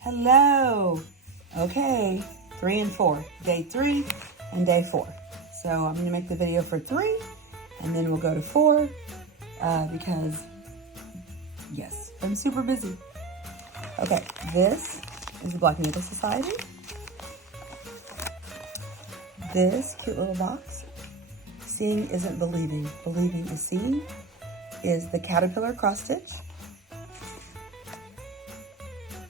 Hello. Okay, 3 and 4, day 3 and day 4. So I'm gonna make the video for 3 and then we'll go to 4 because yes, I'm super busy. Okay, this is the Black Needle Society. This cute little box, seeing isn't believing, believing is seeing, is the caterpillar cross stitch.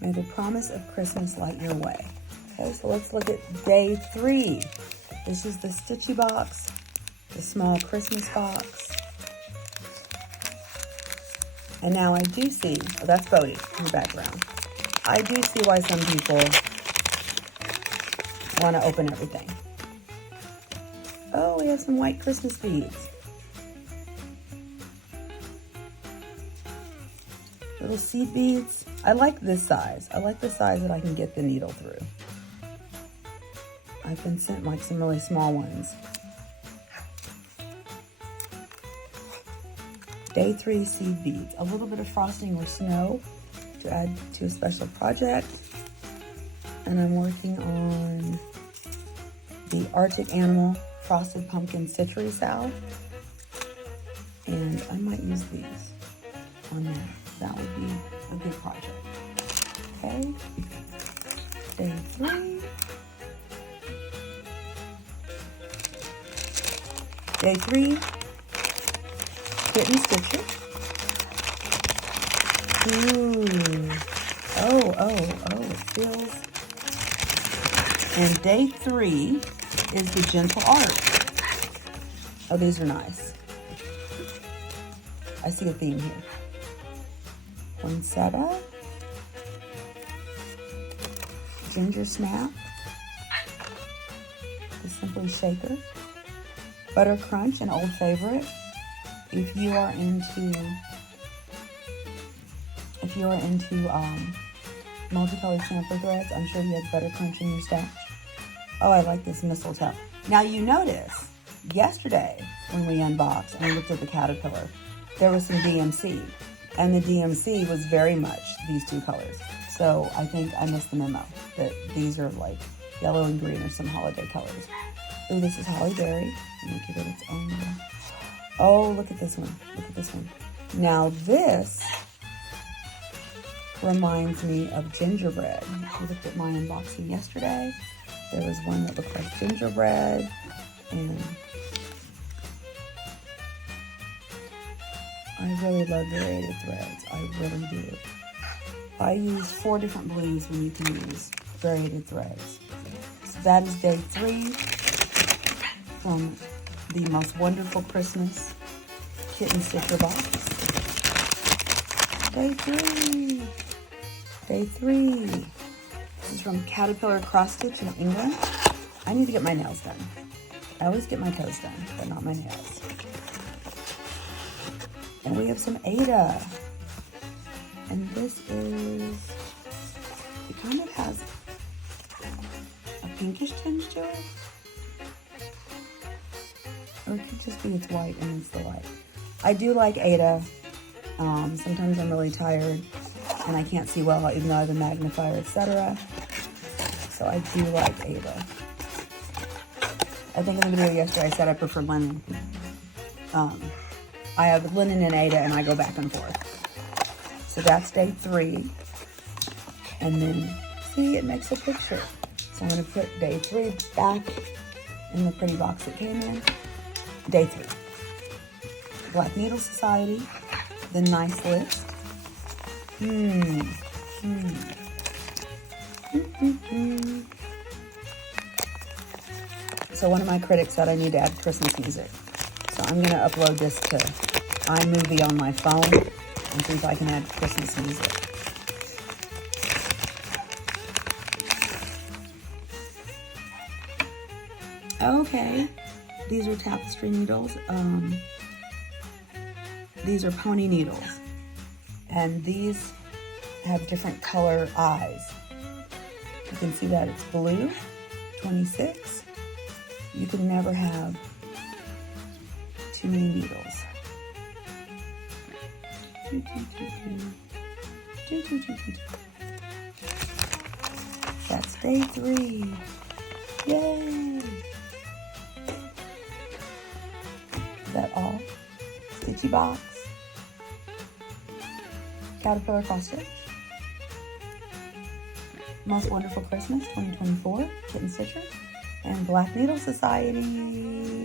May the promise of Christmas light your way. Okay, so let's look at day 3. This is the stitchy box, the small Christmas box. And now I do see, oh, that's Bodie in the background. I do see why some people want to open everything. Oh, we have some white Christmas beads. Little seed beads. I like this size. I like the size that I can get the needle through. I've been sent like some really small ones. Day 3 seed beads. A little bit of frosting or snow to add to a special project. And I'm working on the Arctic Animal Frosted Pumpkin Citry Salve. And I might use these on that. That would be a good project. Okay. Day 3. Day 3. Kitten stitcher. Ooh. Oh, it feels. And day 3 is the gentle art. Oh, these are nice. I see a theme here. Poinsettia, ginger snap, the Simply Shaker, butter crunch, an old favorite. If you are into multicolored sampler threads, I'm sure you have butter crunch in your stash. Oh, I like this mistletoe. Now you notice yesterday when we unboxed and we looked at the caterpillar, there was some DMC. And the DMC was very much these two colors. So I think I missed the memo that these are like yellow and green or some holiday colors. Oh, this is Holly Berry. Let me give it its own little. Oh, look at this one. Look at this one. Now this reminds me of gingerbread. We looked at my unboxing yesterday. There was one that looked like gingerbread and I really love variated threads. I really do. I use 4 different blues when you can use variated threads. So that is day 3 from the most wonderful Christmas kitten sticker box. Day 3. Day 3. This is from Caterpillar Cross Stitch in England. I need to get my nails done. I always get my toes done, but not my nails. And we have some Ada. And this is, it kind of has a pinkish tinge to it. Or it could just be it's white and it's the white. I do like Ada. Sometimes I'm really tired and I can't see well even though I have a magnifier, etc. So I do like Ada. I think in the video yesterday I said I prefer linen. I have linen and Ada and I go back and forth. So that's day 3. And then, see, it makes a picture. So I'm gonna put day 3 back in the pretty box it came in. Day 3. Black Needle Society, the nice list. So one of my critics said I need to add Christmas music. So I'm gonna upload this to iMovie on my phone and see if I can add Christmas music. Okay, these are tapestry needles. These are pony needles. And these have different color eyes. You can see that it's blue, 26. You can never have too many needles. That's day 3. Yay! Is that all? Stitchy box. Caterpillar cross stitch. Most Wonderful Christmas 2024. Kitten Stitchers. And Black Needle Society.